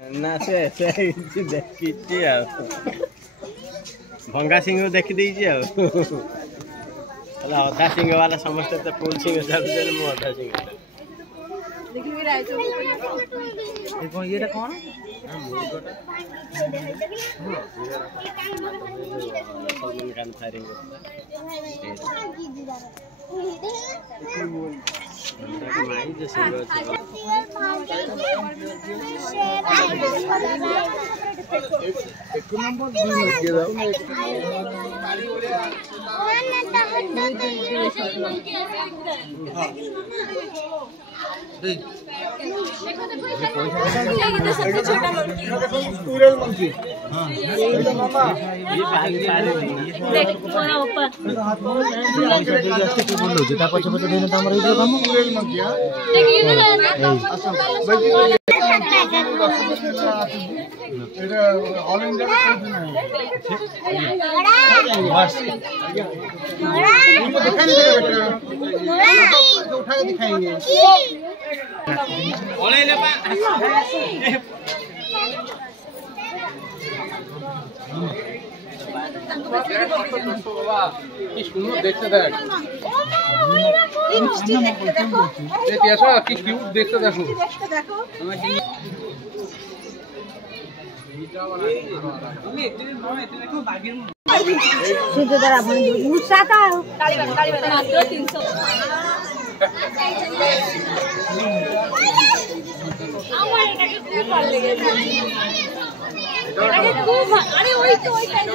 ना से देखी भंगा सिंह देखी दीजिए अधा सिंह वाला समझते तो फुल सिंह अधा सिंह ये कौन उठा के दिखाएंगे देखते देखो अरे वही तो तू